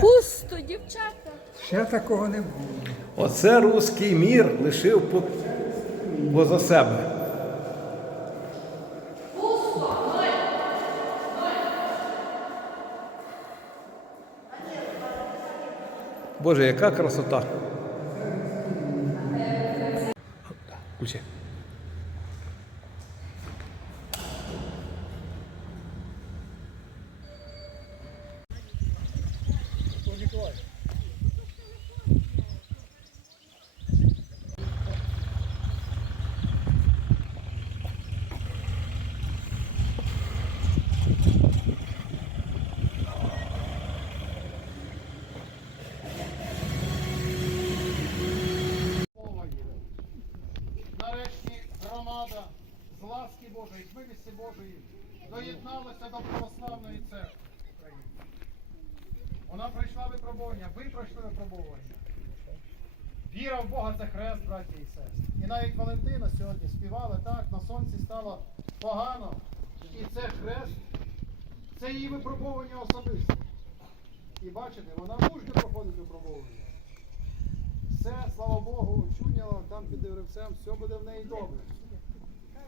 Пусто, дівчата. Ще такого не було. Оце руський мір лишив по- поза себе. Боже, яка красота. Ключі. Божої, з милості Божої доєдналася до православної церкви України. Вона пройшла випробування, ви пройшли випробування. Віра в Бога це хрест, браті і сестри. І навіть Валентина сьогодні співала так, на сонці стало погано. І це хрест, це її випробування особисте. І бачите, вона мужньо проходить випробування. Все, слава Богу, чуняла там під деревцем, все буде в неї добре.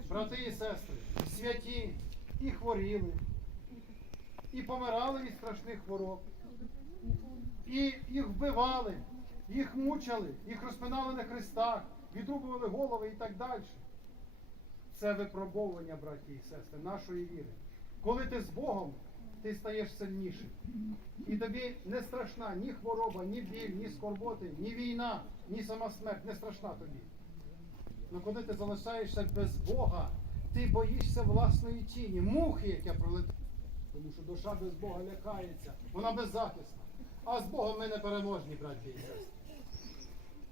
Брати і сестри, святі і хворіли, і помирали від страшних хвороб, і їх вбивали, їх мучили, їх розпинали на хрестах, відрубували голови і так далі. Це випробовування, браті і сестри, нашої віри. Коли ти з Богом, ти стаєш сильнішим. І тобі не страшна ні хвороба, ні біль, ні скорботи, ні війна, ні сама смерть не страшна тобі. Ну коли ти залишаєшся без Бога, ти боїшся власної тіні, мухи, яке пролетить. Тому що душа без Бога лякається, вона беззахисна. А з Богом ми не переможні, браті і сестри.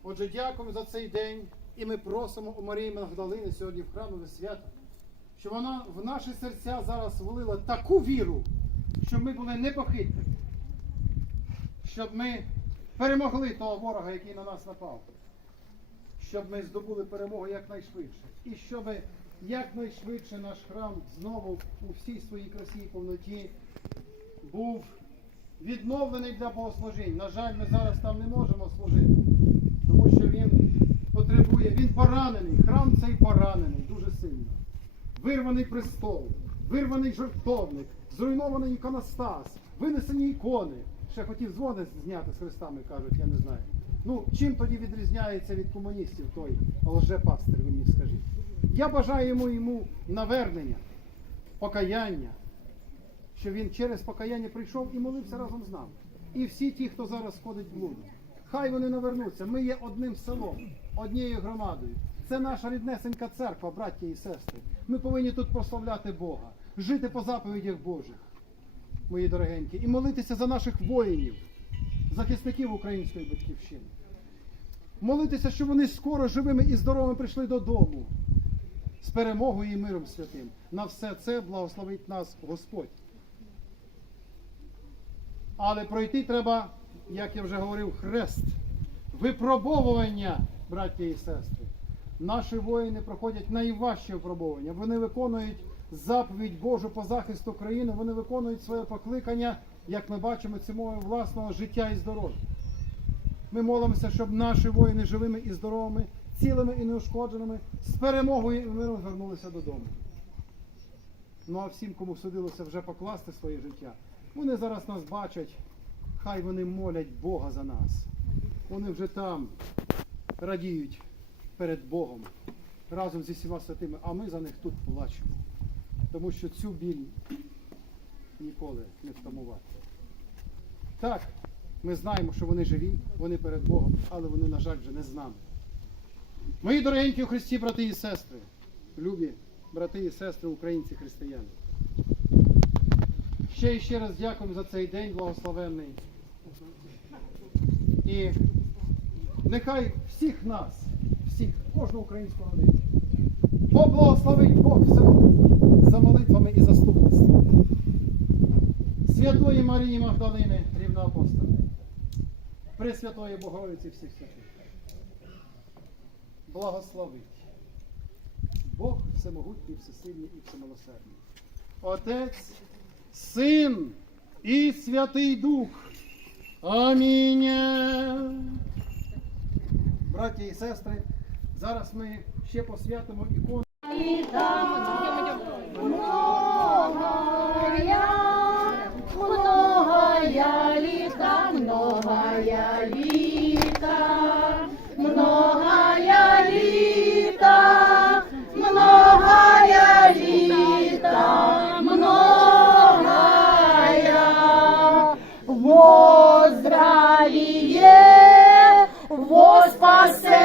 Отже, дякуємо за цей день. І ми просимо у Марії Магдалини сьогодні в храмове свято, щоб вона в наші серця зараз влила таку віру, щоб ми були непохитними, щоб ми перемогли того ворога, який на нас напав, щоб ми здобули перемогу якнайшвидше. І щоб якнайшвидше наш храм знову у всій своїй красі і повноті був відновлений для богослужінь. На жаль, ми зараз там не можемо служити, тому що він потребує, він поранений, храм цей поранений дуже сильно. Вирваний престол, вирваний жертовник, зруйнований іконостас, винесені ікони. Ще хотів дзвони зняти з хрестами, кажуть, я не знаю. Ну, чим тоді відрізняється від комуністів той лжепастир, ви мені скажіть? Я бажаю йому йому навернення, покаяння, що він через покаяння прийшов і молився разом з нами. І всі ті, хто зараз ходить в блуді. Хай вони навернуться. Ми є одним селом, однією громадою. Це наша ріднесенька церква, браття і сестри. Ми повинні тут прославляти Бога, жити по заповідях Божих, мої дорогенькі, і молитися за наших воїнів, захисників української батьківщини. Молитися, щоб вони скоро живими і здоровими прийшли додому з перемогою і миром святим. На все це благословить нас Господь. Але пройти треба, як я вже говорив, хрест, випробовування, браття і сестри. Наші воїни проходять найважче випробовування. Вони виконують заповідь Божу по захисту країни, вони виконують своє покликання, як ми бачимо, ціною власного життя і здоров'я. Ми молимося, щоб наші воїни живими і здоровими, цілими і неушкодженими, з перемогою і миром звернулися додому. Ну а всім, кому судилося вже покласти своє життя, вони зараз нас бачать, хай вони молять Бога за нас. Вони вже там радіють перед Богом разом зі всіма святими, а ми за них тут плачемо. Тому що цю біль ніколи не втамувати. Так, ми знаємо, що вони живі, вони перед Богом, але вони, на жаль, вже не з нами. Мої дорогенькі у Христі, брати і сестри, любі брати і сестри, українці християни. Ще і ще раз дякуємо за цей день благословенний. І нехай всіх нас, всіх, кожну українську родину, поблагословить Бог за молитвами і заступництвом. Святої Марії Магдалини, рівноапостоли, Пресвятої Богородиці всіх святих. Благословить. Бог всемогутній, всесильний і всемилосердний. Отець, Син і Святий Дух. Амінь. Браті і сестри, зараз ми ще посвятимо ікону. Здравие, во спасение,